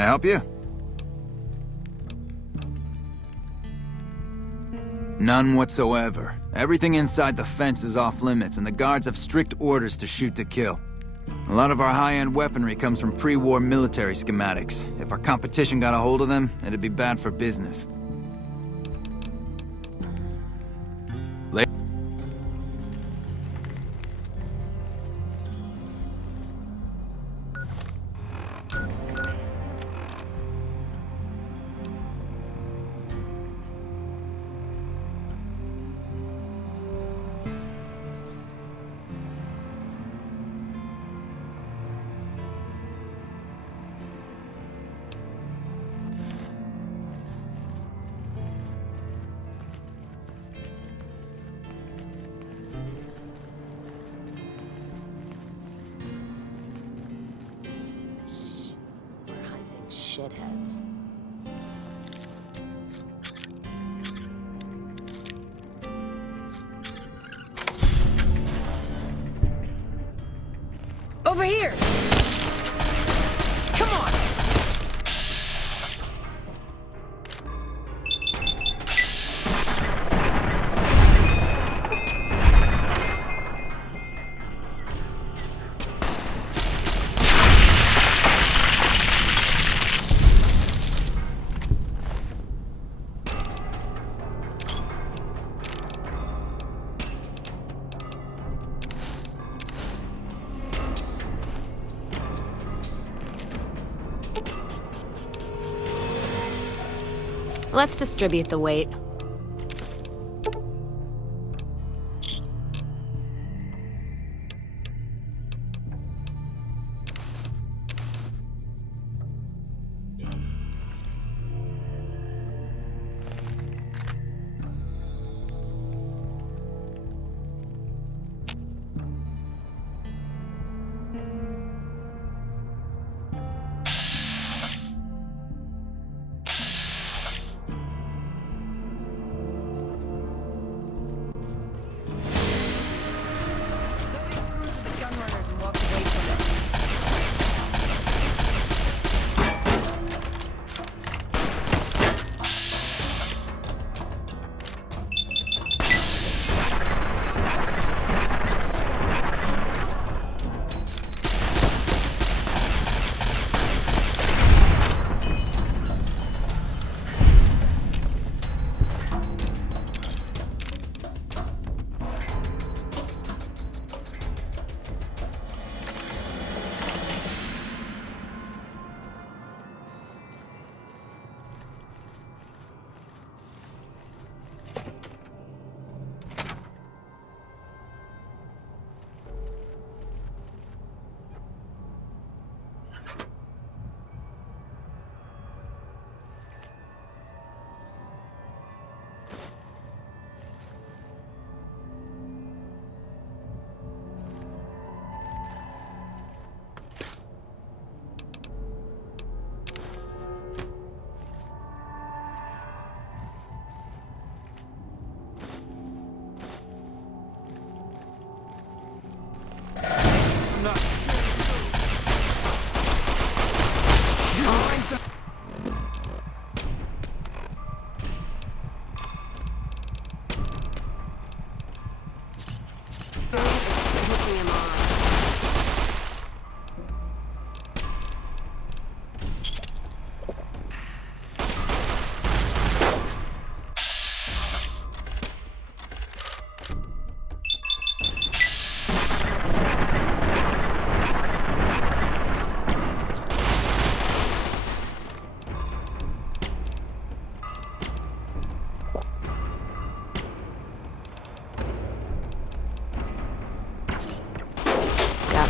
I help you? None whatsoever. Everything inside the fence is off limits, and the guards have strict orders to shoot to kill. A lot of our high-end weaponry comes from pre-war military schematics. If our competition got a hold of them, it'd be bad for business. Shitheads. Over here! Come on! Let's distribute the weight.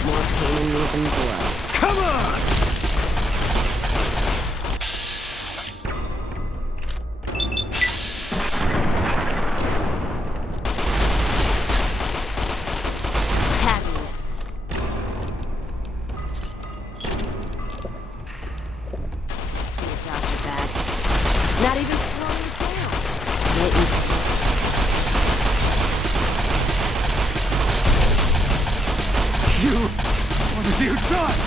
More pain in me than blood. Come on! Tagging it. See a doctor back. Not even slowing it down. Get into it. What have you done?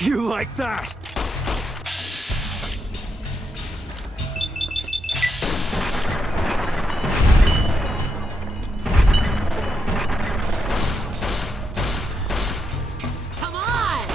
You like that? Come on!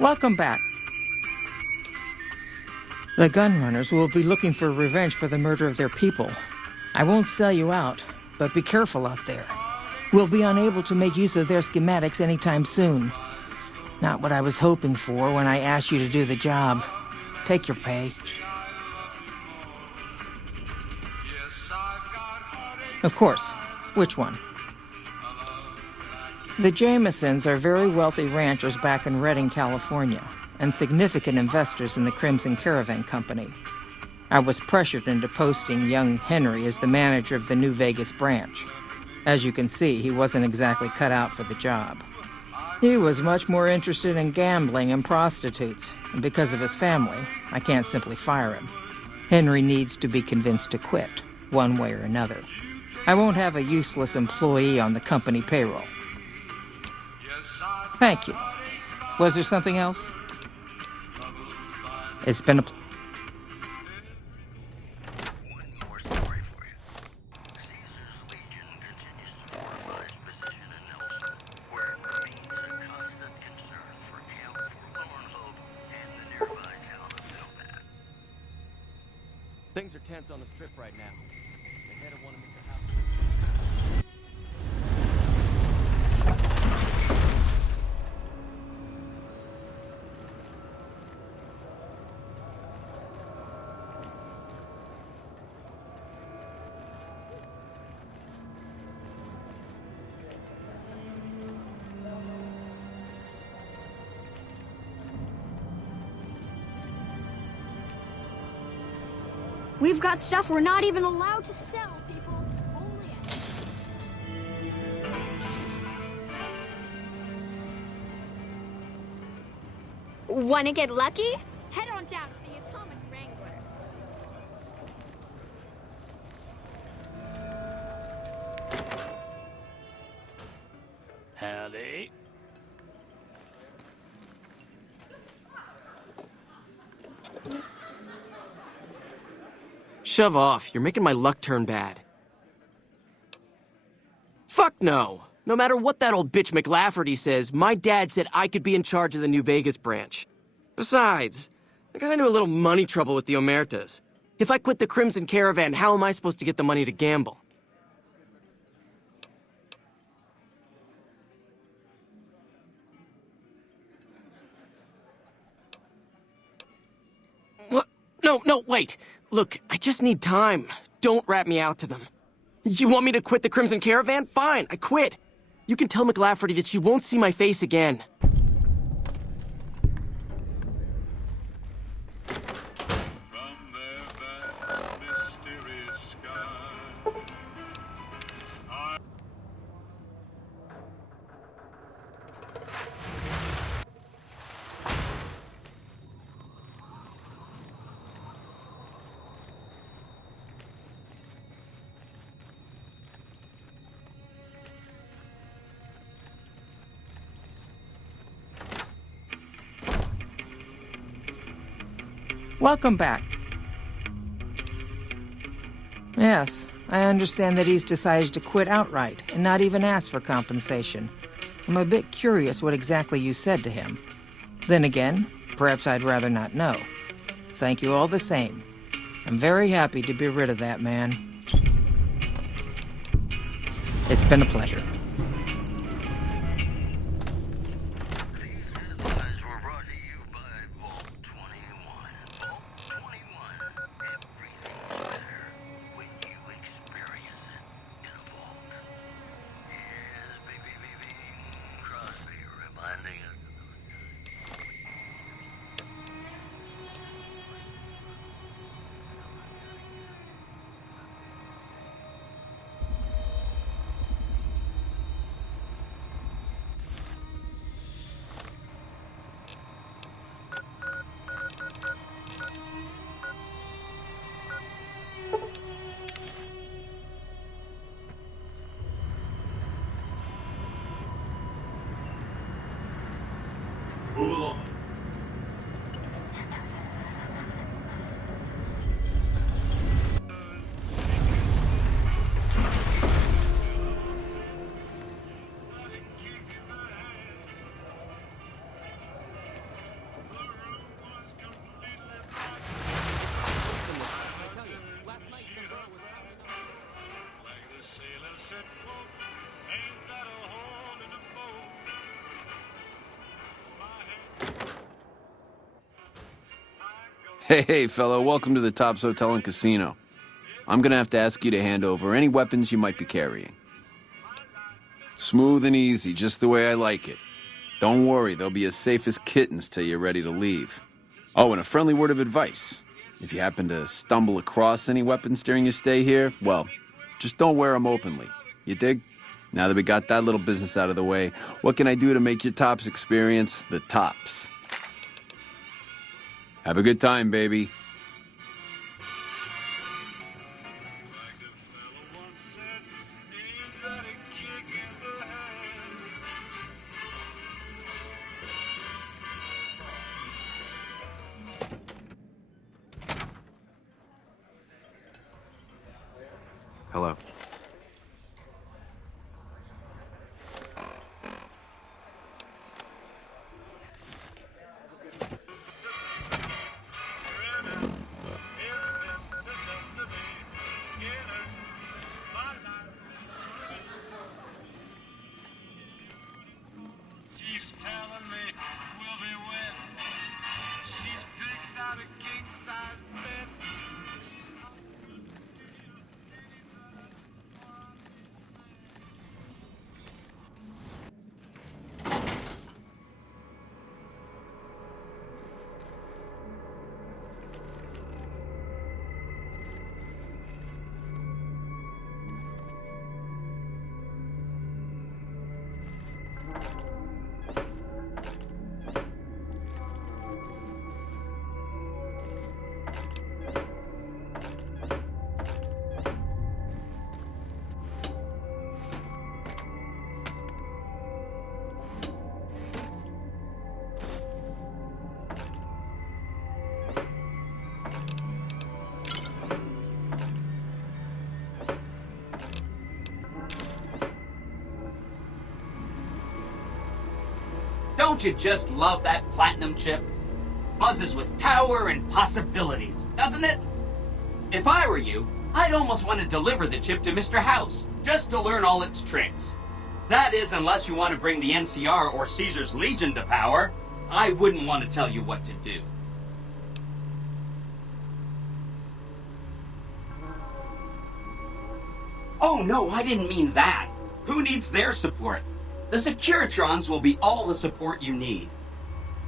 Welcome back. The gun runners will be looking for revenge for the murder of their people. I won't sell you out, but be careful out there. We'll be unable to make use of their schematics anytime soon. Not what I was hoping for when I asked you to do the job. Take your pay. Of course. Which one? The Jamesons are very wealthy ranchers back in Redding, California, and significant investors in the Crimson Caravan Company. I was pressured into posting young Henry as the manager of the New Vegas branch. As you can see, he wasn't exactly cut out for the job. He was much more interested in gambling and prostitutes, and because of his family, I can't simply fire him. Henry needs to be convinced to quit, one way or another. I won't have a useless employee on the company payroll. Thank you. Was there something else? It's been a... Things are tense on the strip right now. The head of one of Mr. Howard's... We've got stuff we're not even allowed to sell, people. Only Wanna get lucky? Head on down to the Atomic Wrangler. Howdy. Shove off. You're making my luck turn bad. Fuck no. No matter what that old bitch McLafferty says, my dad said I could be in charge of the New Vegas branch. Besides, I got into a little money trouble with the Omertas. If I quit the Crimson Caravan, how am I supposed to get the money to gamble? What? No, wait. Look, I just need time. Don't rat me out to them. You want me to quit the Crimson Caravan? Fine, I quit. You can tell McLafferty that she won't see my face again. Welcome back. Yes, I understand that he's decided to quit outright and not even ask for compensation. I'm a bit curious what exactly you said to him. Then again, perhaps I'd rather not know. Thank you all the same. I'm very happy to be rid of that man. It's been a pleasure. Hey, fellow, welcome to the Tops Hotel and Casino. I'm gonna have to ask you to hand over any weapons you might be carrying. Smooth and easy, just the way I like it. Don't worry, they'll be as safe as kittens till you're ready to leave. Oh, and a friendly word of advice. If you happen to stumble across any weapons during your stay here, well, just don't wear them openly. You dig? Now that we got that little business out of the way, what can I do to make your tops experience the tops? Have a good time, baby. Hello. She's telling me we'll be wet. She's picked out a king-size bed. Don't you just love that platinum chip? Buzzes with power and possibilities, doesn't it? If I were you, I'd almost want to deliver the chip to Mr. House, just to learn all its tricks. That is, unless you want to bring the NCR or Caesar's Legion to power. I wouldn't want to tell you what to do. Oh no, I didn't mean that. Who needs their support? The Securitrons will be all the support you need.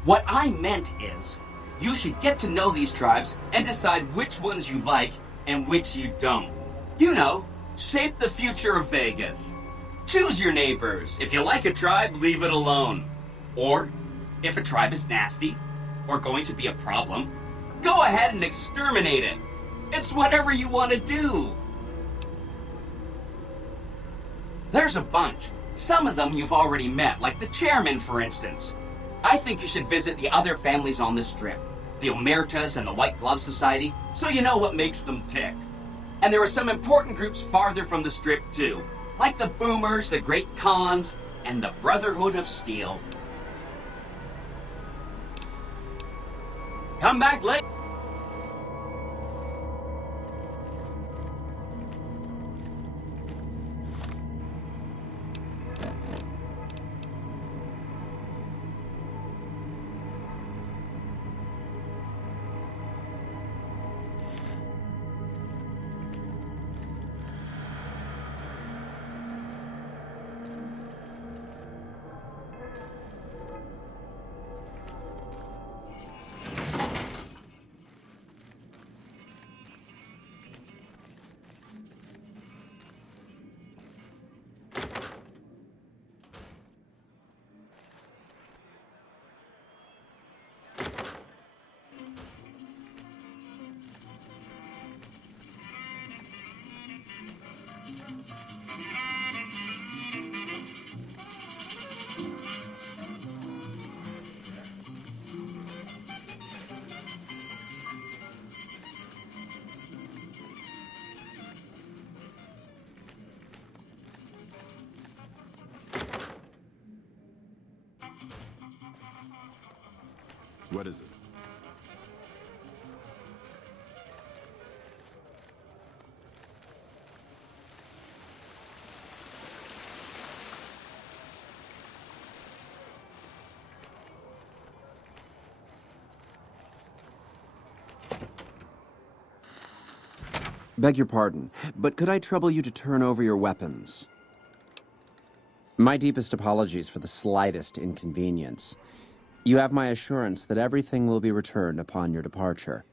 What I meant is, you should get to know these tribes and decide which ones you like and which you don't. You know, shape the future of Vegas. Choose your neighbors. If you like a tribe, leave it alone. Or, if a tribe is nasty, or going to be a problem, go ahead and exterminate it. It's whatever you want to do. There's a bunch. Some of them you've already met, like the chairman, for instance. I think you should visit the other families on this strip, the Omertas and the White Glove Society, so you know what makes them tick. And there are some important groups farther from the strip, too, like the Boomers, the Great Khans, and the Brotherhood of Steel. Come back later. What is it? Beg your pardon, but could I trouble you to turn over your weapons? My deepest apologies for the slightest inconvenience. You have my assurance that everything will be returned upon your departure.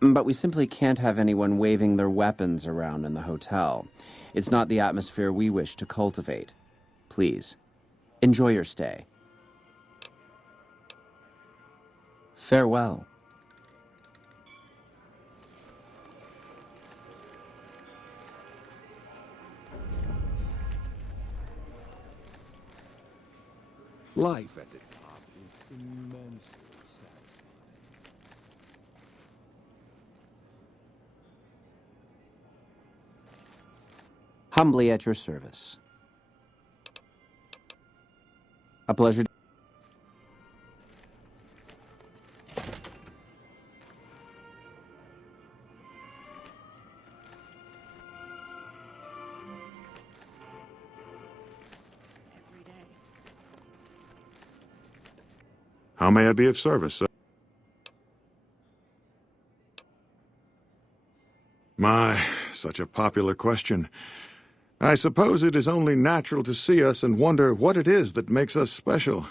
But we simply can't have anyone waving their weapons around in the hotel. It's not the atmosphere we wish to cultivate. Please, enjoy your stay. Farewell. Life at the top is immensely satisfying. Humbly at your service. A pleasure. How may I be of service, sir? My, such a popular question. I suppose it is only natural to see us and wonder what it is that makes us special.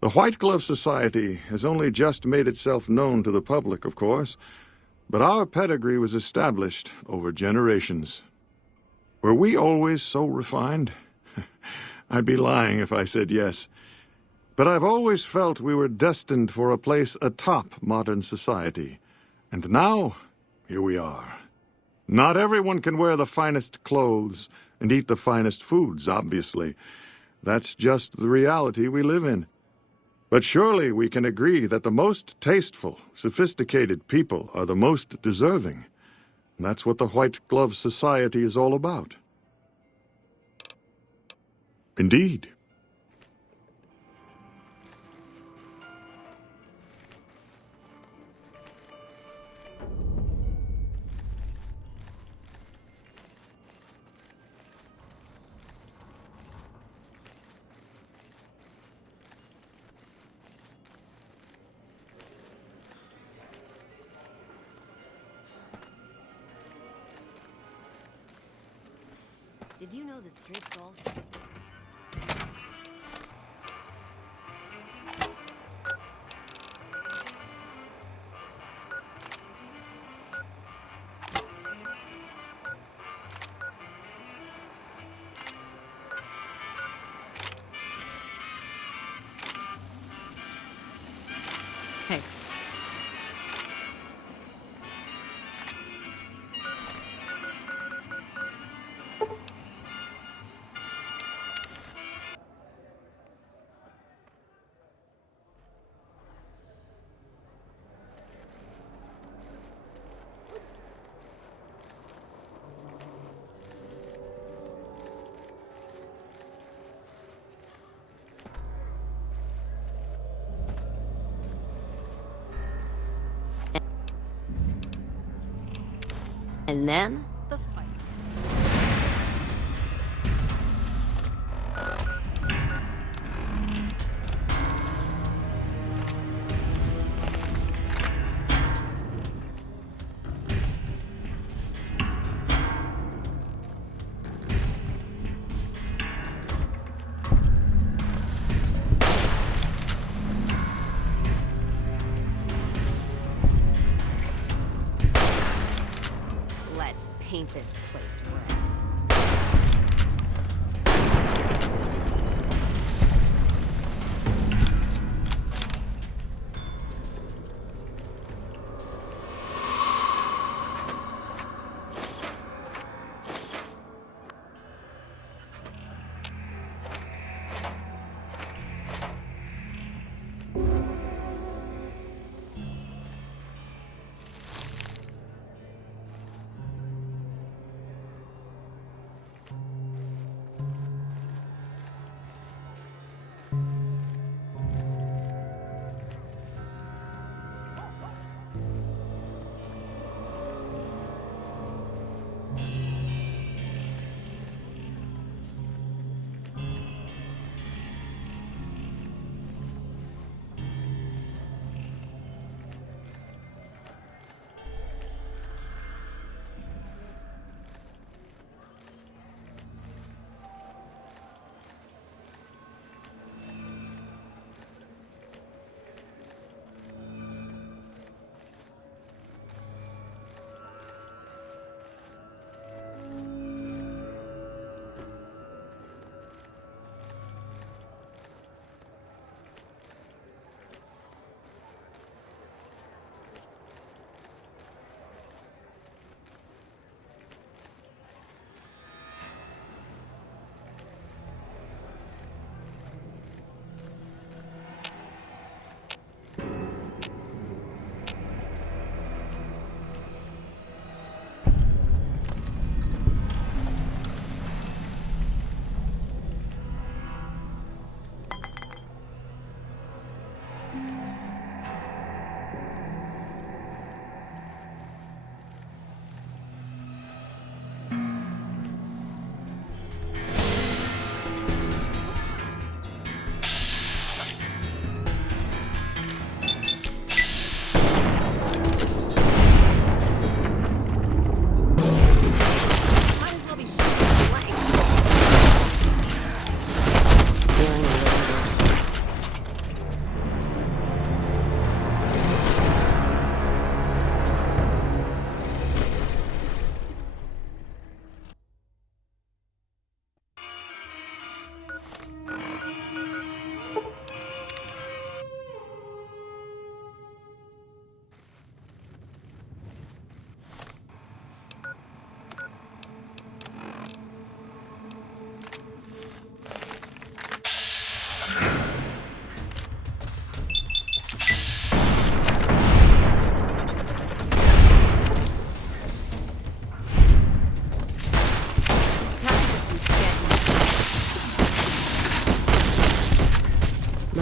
The White Glove Society has only just made itself known to the public, of course, but our pedigree was established over generations. Were we always so refined? I'd be lying if I said yes. But I've always felt we were destined for a place atop modern society. And now, here we are. Not everyone can wear the finest clothes and eat the finest foods, obviously. That's just the reality we live in. But surely we can agree that the most tasteful, sophisticated people are the most deserving. That's what the White Glove Society is all about. Indeed. Did you know the street souls? Hey. And then, the fight. Let's paint this place red.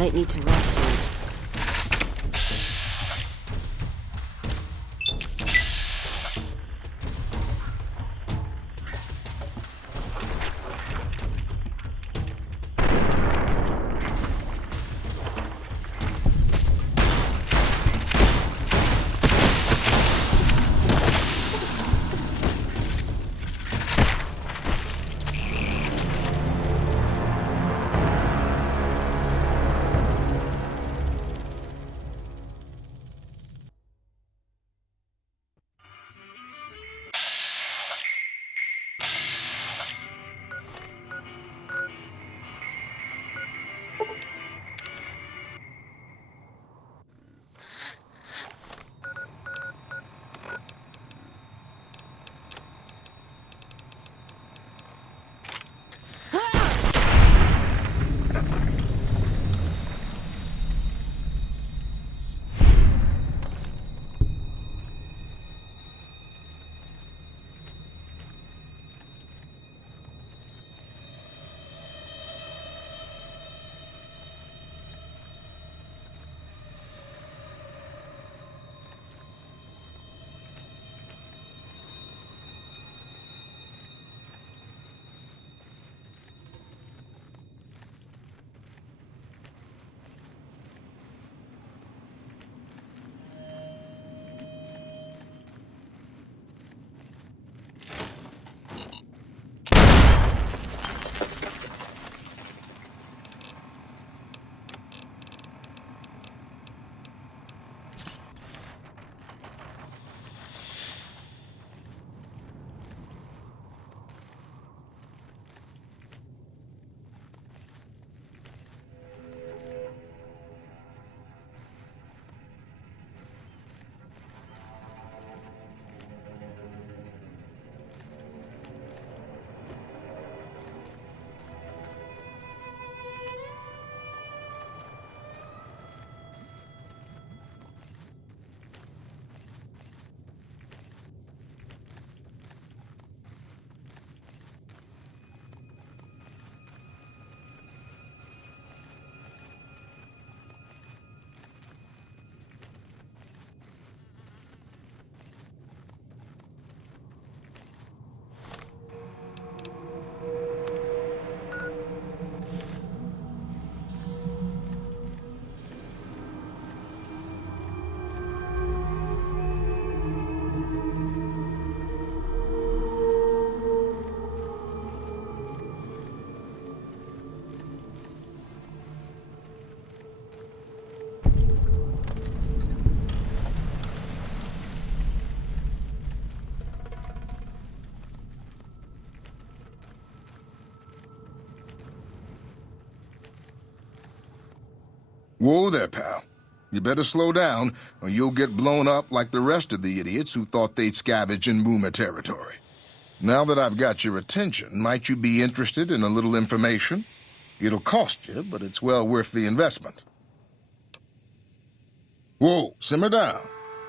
might need to rest soon. Whoa there, pal. You better slow down, or you'll get blown up like the rest of the idiots who thought they'd scavenge in Boomer territory. Now that I've got your attention, might you be interested in a little information? It'll cost you, but it's well worth the investment. Whoa, simmer down.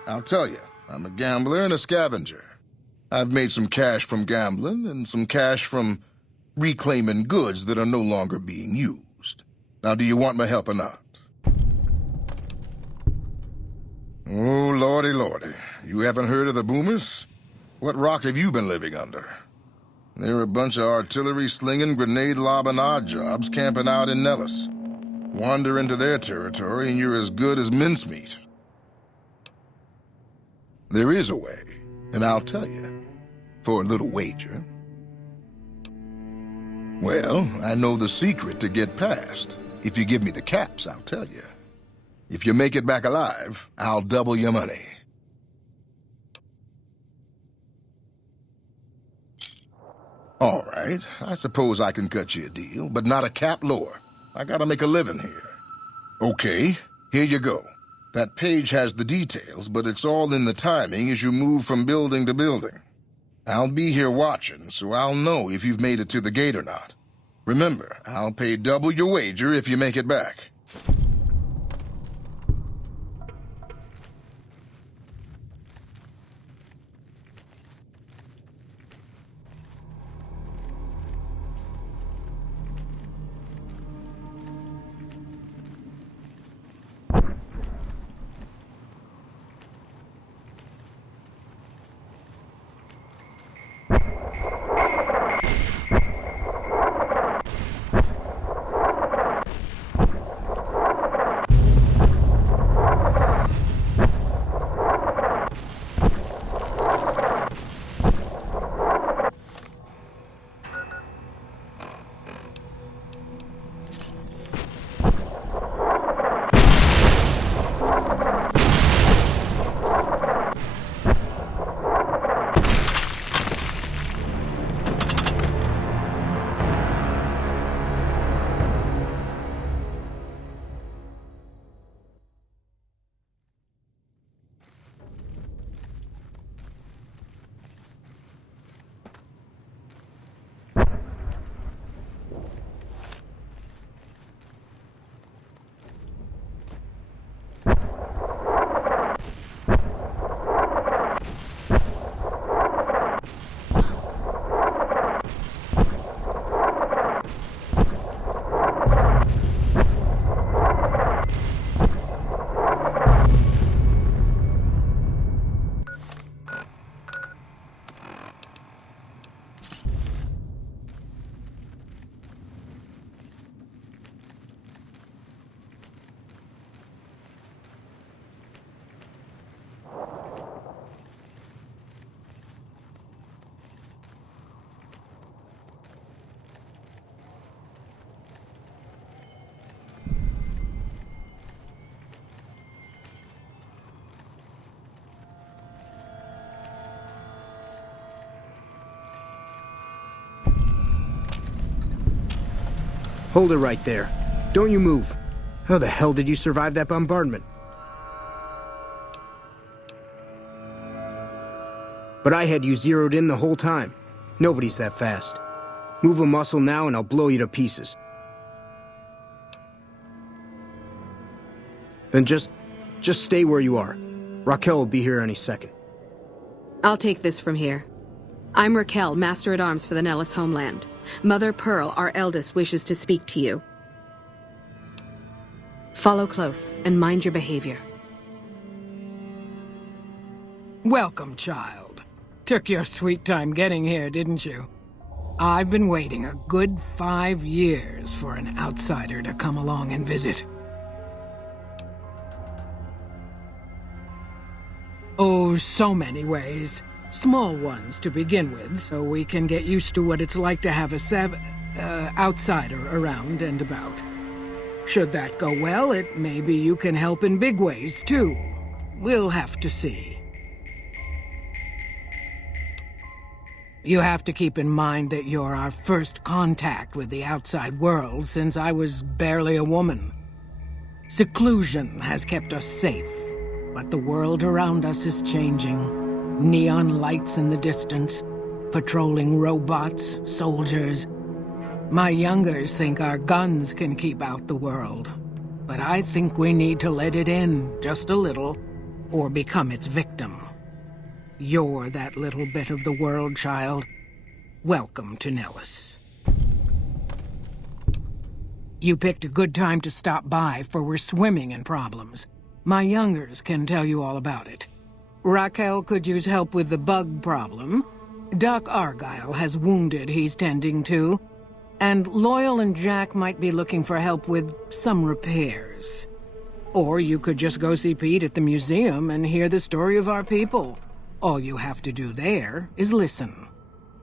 I'll tell you, I'm a gambler and a scavenger. I've made some cash from gambling and some cash from reclaiming goods that are no longer being used. Now, do you want my help or not? Oh, lordy, lordy. You haven't heard of the Boomers? What rock have you been living under? They're a bunch of artillery-slinging, grenade-lobbing odd jobs camping out in Nellis. Wander into their territory and you're as good as mincemeat. There is a way, and I'll tell you. For a little wager. Well, I know the secret to get past. If you give me the caps, I'll tell you. If you make it back alive, I'll double your money. All right, I suppose I can cut you a deal, but not a cap lower. I gotta make a living here. Okay, here you go. That page has the details, but it's all in the timing as you move from building to building. I'll be here watching, so I'll know if you've made it to the gate or not. Remember, I'll pay double your wager if you make it back. Hold it right there. Don't you move. How the hell did you survive that bombardment? But I had you zeroed in the whole time. Nobody's that fast. Move a muscle now and I'll blow you to pieces. Then just stay where you are. Raquel will be here any second. I'll take this from here. I'm Raquel, Master-at-Arms for the Nellis homeland. Mother Pearl, our eldest, wishes to speak to you. Follow close and mind your behavior. Welcome, child. Took your sweet time getting here, didn't you? I've been waiting a good 5 years for an outsider to come along and visit. Oh, so many ways. Small ones to begin with, so we can get used to what it's like to have a outsider around and about. Should that go well, maybe you can help in big ways, too. We'll have to see. You have to keep in mind that you're our first contact with the outside world since I was barely a woman. Seclusion has kept us safe, but the world around us is changing. Neon lights in the distance, patrolling robots, soldiers. My youngers think our guns can keep out the world, but I think we need to let it in just a little, or become its victim. You're that little bit of the world, child. Welcome to Nellis. You picked a good time to stop by, for we're swimming in problems. My youngers can tell you all about it. Raquel could use help with the bug problem. Doc Argyle has wounded he's tending to. And Loyal and Jack might be looking for help with some repairs. Or you could just go see Pete at the museum and hear the story of our people. All you have to do there is listen.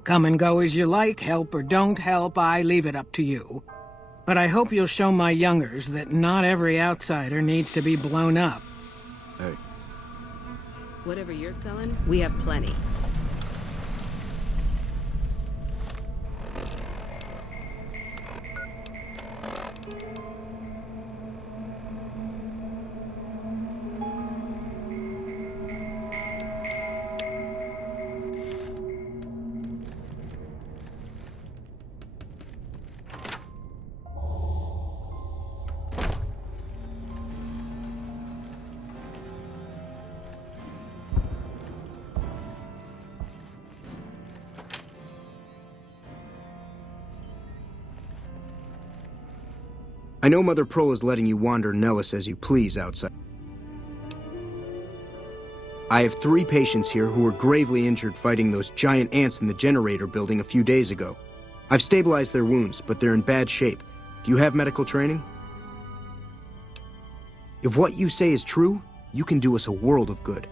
Come and go as you like, help or don't help, I leave it up to you. But I hope you'll show my youngers that not every outsider needs to be blown up. Hey. Whatever you're selling, we have plenty. I know Mother Pearl is letting you wander Nellis as you please outside. I have 3 patients here who were gravely injured fighting those giant ants in the generator building a few days ago. I've stabilized their wounds, but they're in bad shape. Do you have medical training? If what you say is true, you can do us a world of good.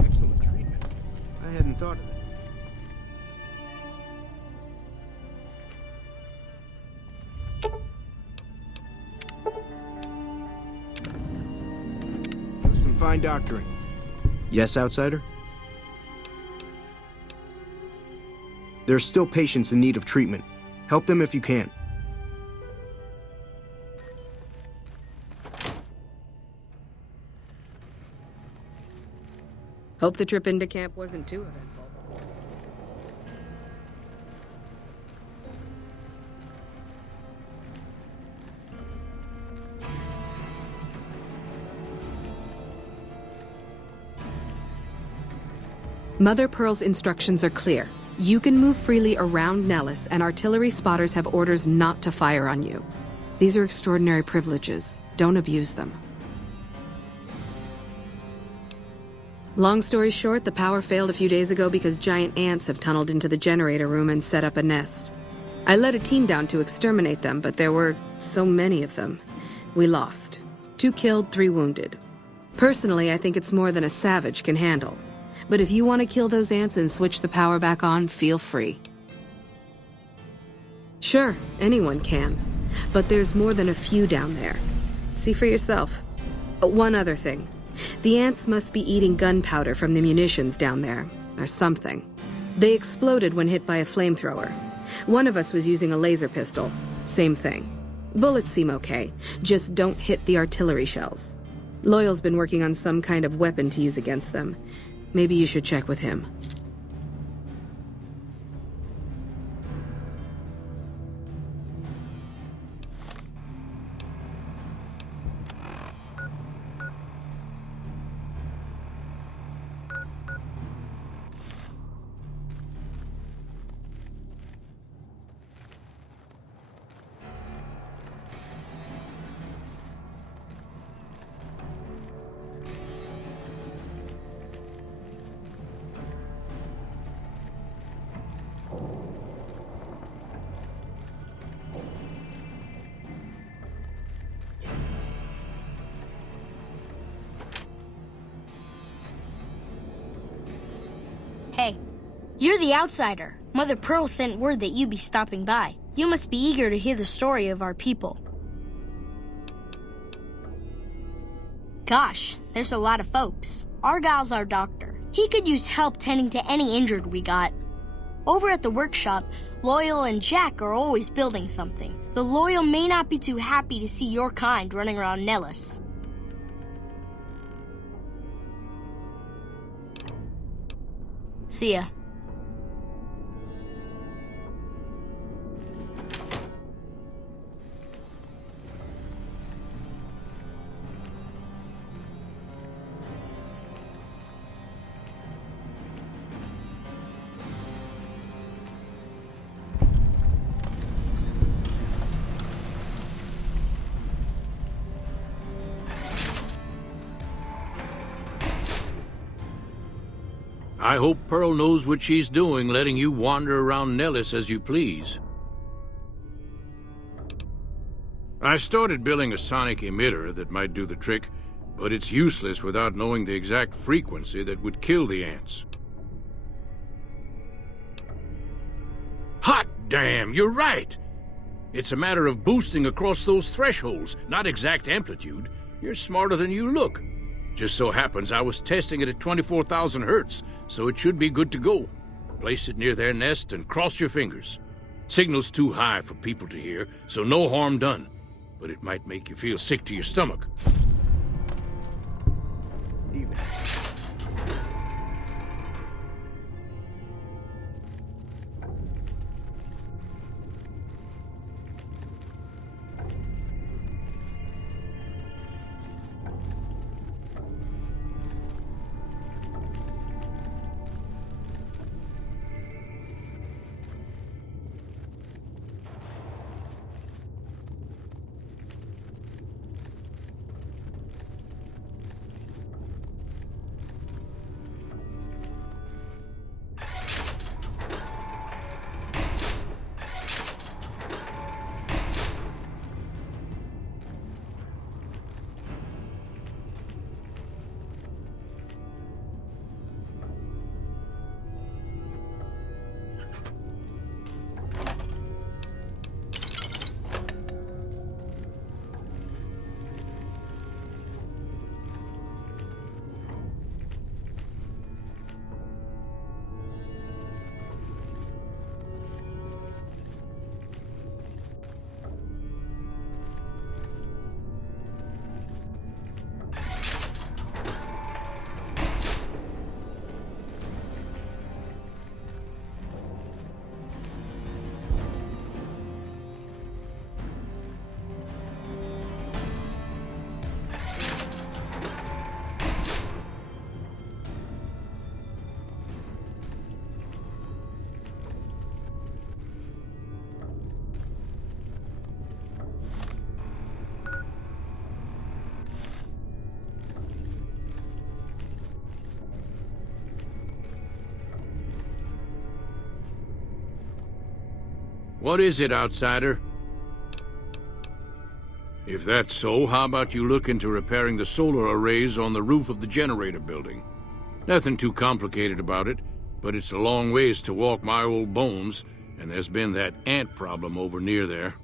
Excellent treatment. I hadn't thought of that. Some fine doctoring. Yes, outsider? There are still patients in need of treatment. Help them if you can. Hope the trip into camp wasn't too eventful. Mother Pearl's instructions are clear. You can move freely around Nellis, and artillery spotters have orders not to fire on you. These are extraordinary privileges. Don't abuse them. Long story short, the power failed a few days ago because giant ants have tunneled into the generator room and set up a nest. I led a team down to exterminate them, but there were so many of them. We lost. 2 killed, 3 wounded. Personally, I think it's more than a savage can handle. But if you want to kill those ants and switch the power back on, feel free. Sure, anyone can. But there's more than a few down there. See for yourself. One other thing. The ants must be eating gunpowder from the munitions down there, or something. They exploded when hit by a flamethrower. One of us was using a laser pistol. Same thing. Bullets seem okay, just don't hit the artillery shells. Loyal's been working on some kind of weapon to use against them. Maybe you should check with him. Hey, you're the outsider. Mother Pearl sent word that you'd be stopping by. You must be eager to hear the story of our people. Gosh, there's a lot of folks. Argyle's our doctor. He could use help tending to any injured we got. Over at the workshop, Loyal and Jack are always building something. The Loyal may not be too happy to see your kind running around Nellis. See ya. I hope Pearl knows what she's doing, letting you wander around Nellis as you please. I started building a sonic emitter that might do the trick, but it's useless without knowing the exact frequency that would kill the ants. Hot damn, you're right! It's a matter of boosting across those thresholds, not exact amplitude. You're smarter than you look. Just so happens I was testing it at 24,000 hertz, so it should be good to go. Place it near their nest and cross your fingers. Signal's too high for people to hear, so no harm done. But it might make you feel sick to your stomach. Evening. What is it, outsider? If that's so, how about you look into repairing the solar arrays on the roof of the generator building? Nothing too complicated about it, but it's a long ways to walk my old bones, and there's been that ant problem over near there.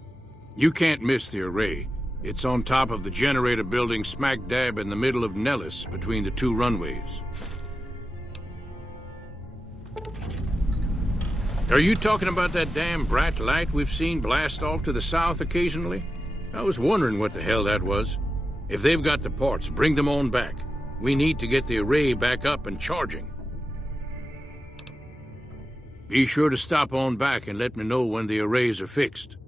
You can't miss the array. It's on top of the generator building smack dab in the middle of Nellis, between the two runways. Are you talking about that damn bright light we've seen blast off to the south occasionally? I was wondering what the hell that was. If they've got the parts, bring them on back. We need to get the array back up and charging. Be sure to stop on back and let me know when the arrays are fixed.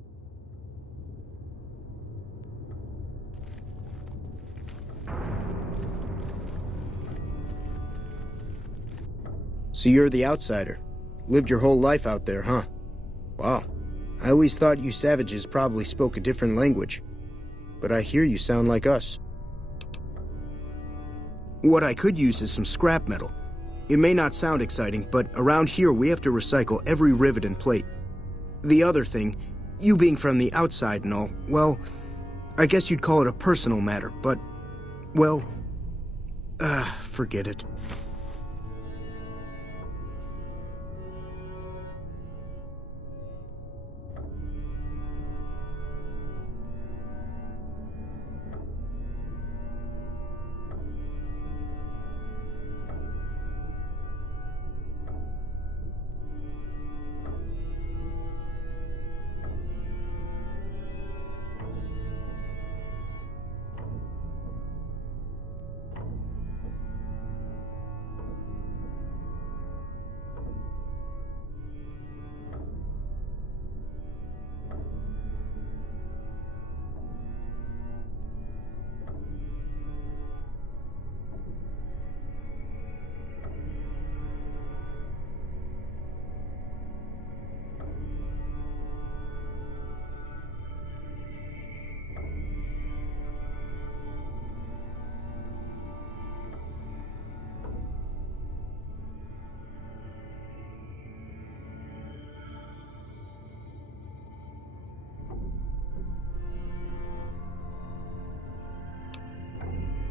So you're the outsider. Lived your whole life out there, huh? Wow. I always thought you savages probably spoke a different language. But I hear you sound like us. What I could use is some scrap metal. It may not sound exciting, but around here we have to recycle every rivet and plate. The other thing, you being from the outside and all, well, I guess you'd call it a personal matter, but, well, forget it.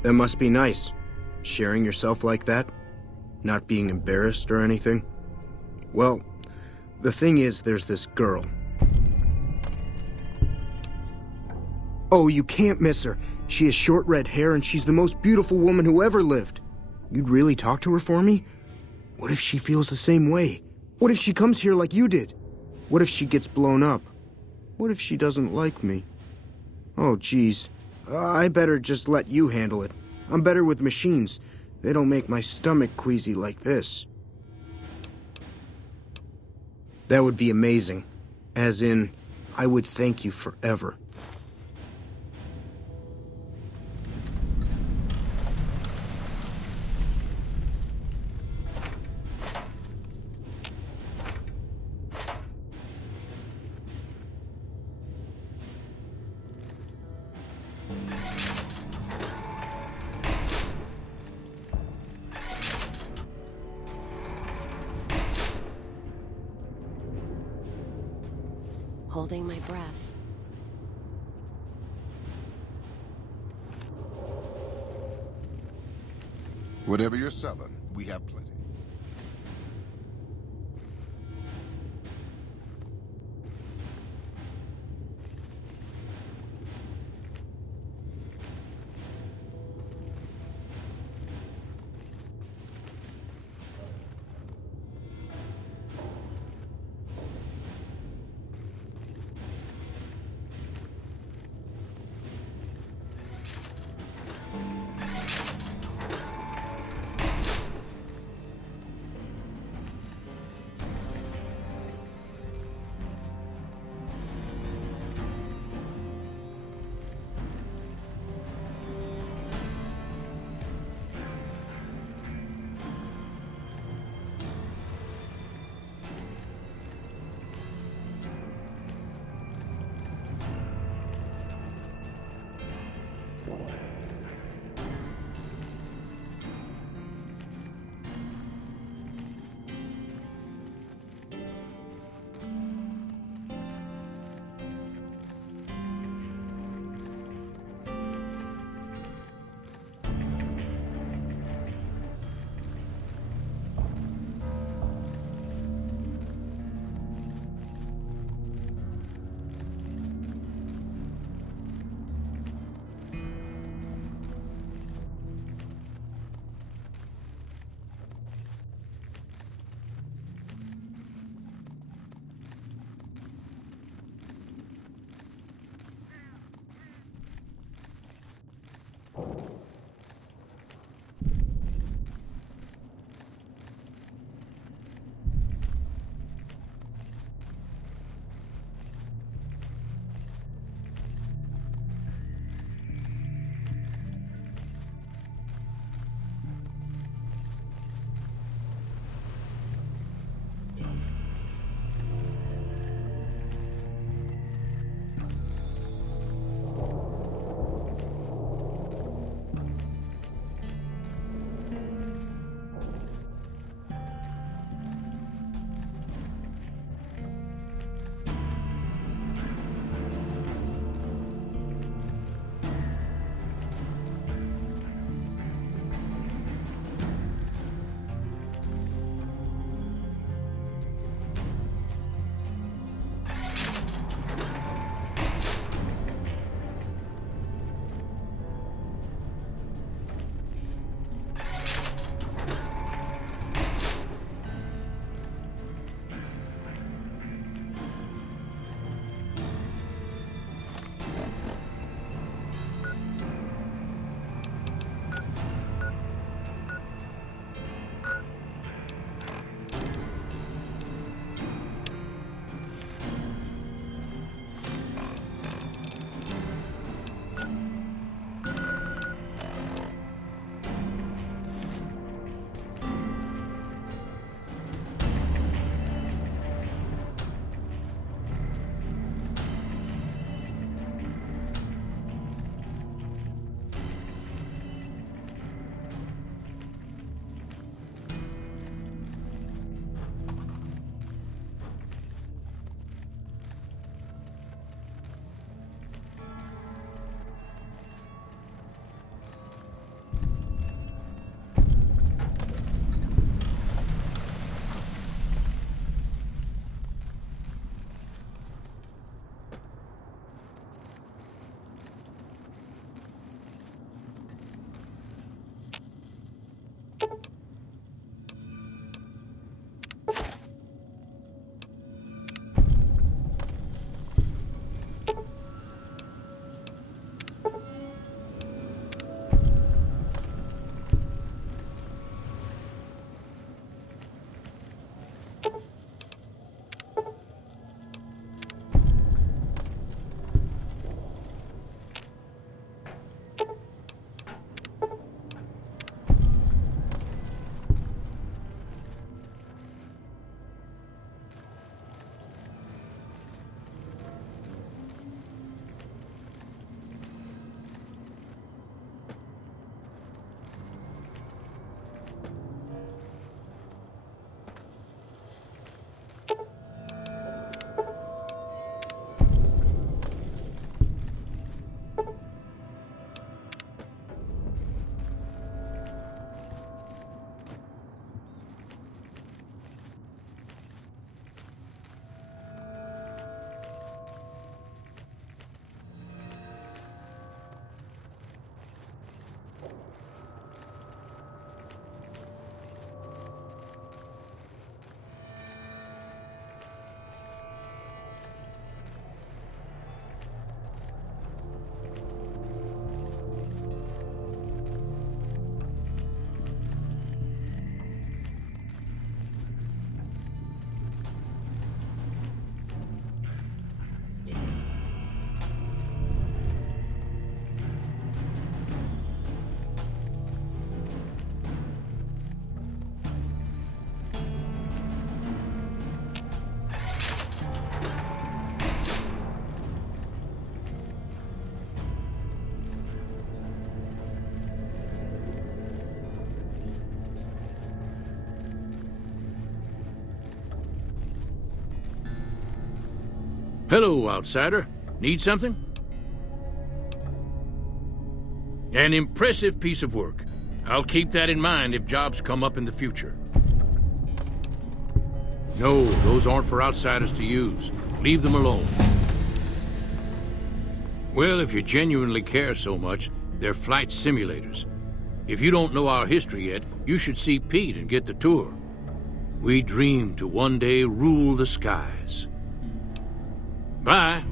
That must be nice, sharing yourself like that, not being embarrassed or anything. Well, the thing is, there's this girl. Oh, you can't miss her. She has short red hair and she's the most beautiful woman who ever lived. You'd really talk to her for me? What if she feels the same way? What if she comes here like you did? What if she gets blown up? What if she doesn't like me? Oh, geez. I better just let you handle it. I'm better with machines. They don't make my stomach queasy like this. That would be amazing. As in, I would thank you forever. Holding my breath. Whatever you're selling, we have plenty. Hello, outsider. Need something? An impressive piece of work. I'll keep that in mind if jobs come up in the future. No, those aren't for outsiders to use. Leave them alone. Well, if you genuinely care so much, they're flight simulators. If you don't know our history yet, you should see Pete and get the tour. We dream to one day rule the skies. Bye.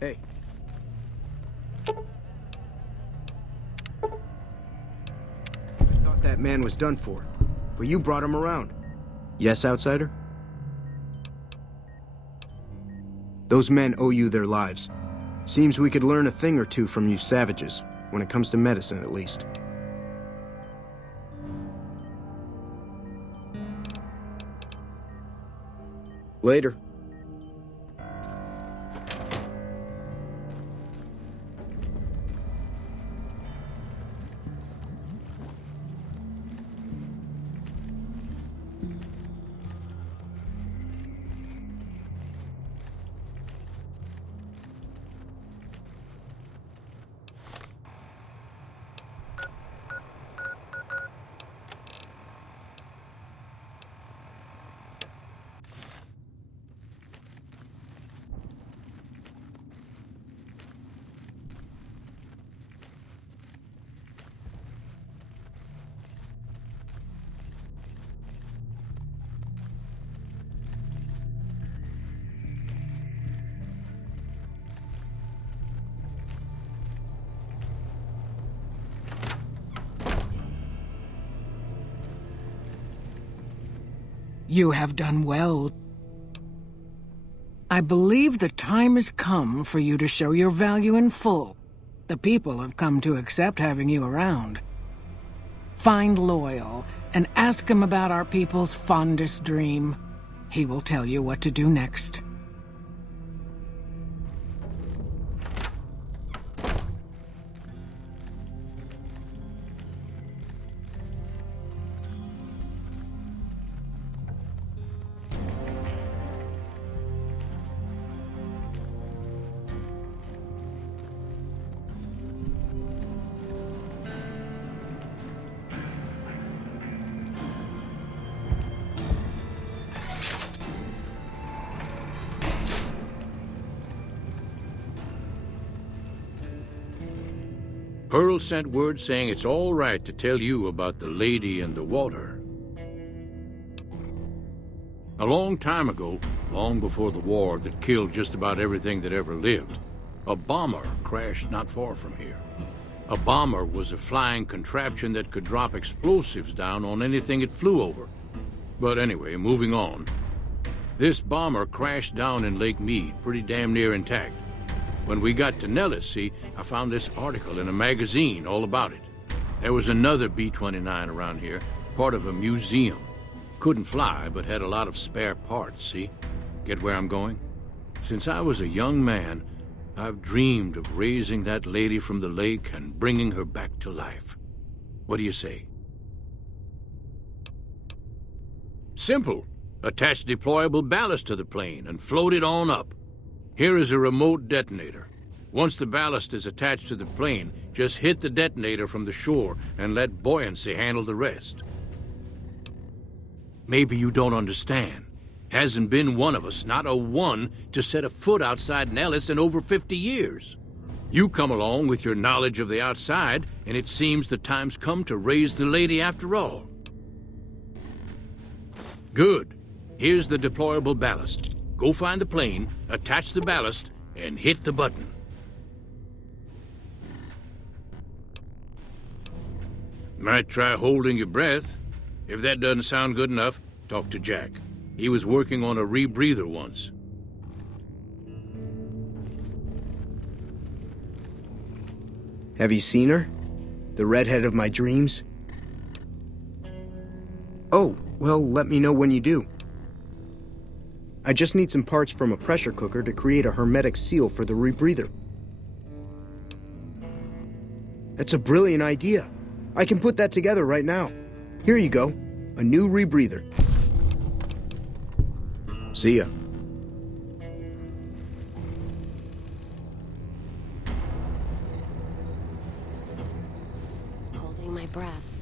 Hey. I thought that man was done for, but you brought him around. Yes, outsider? Those men owe you their lives. Seems we could learn a thing or two from you savages, when it comes to medicine at least. Later. You have done well. I believe the time has come for you to show your value in full. The people have come to accept having you around. Find Loyal and ask him about our people's fondest dream. He will tell you what to do next. Pearl sent word saying it's all right to tell you about the lady in the water. A long time ago, long before the war that killed just about everything that ever lived, a bomber crashed not far from here. A bomber was a flying contraption that could drop explosives down on anything it flew over. But anyway, moving on. This bomber crashed down in Lake Mead, pretty damn near intact. When we got to Nellis, see, I found this article in a magazine all about it. There was another B-29 around here, part of a museum. Couldn't fly, but had a lot of spare parts, see? Get where I'm going? Since I was a young man, I've dreamed of raising that lady from the lake and bringing her back to life. What do you say? Simple. Attach deployable ballast to the plane and float it on up. Here is a remote detonator. Once the ballast is attached to the plane, just hit the detonator from the shore and let buoyancy handle the rest. Maybe you don't understand. Hasn't been one of us, not a one, to set a foot outside Nellis in over 50 years. You come along with your knowledge of the outside, and it seems the time's come to raise the lady after all. Good. Here's the deployable ballast. Go find the plane, attach the ballast, and hit the button. Might try holding your breath. If that doesn't sound good enough, talk to Jack. He was working on a rebreather once. Have you seen her? The redhead of my dreams? Oh, well, let me know when you do. I just need some parts from a pressure cooker to create a hermetic seal for the rebreather. That's a brilliant idea. I can put that together right now. Here you go. A new rebreather. See ya. Holding my breath.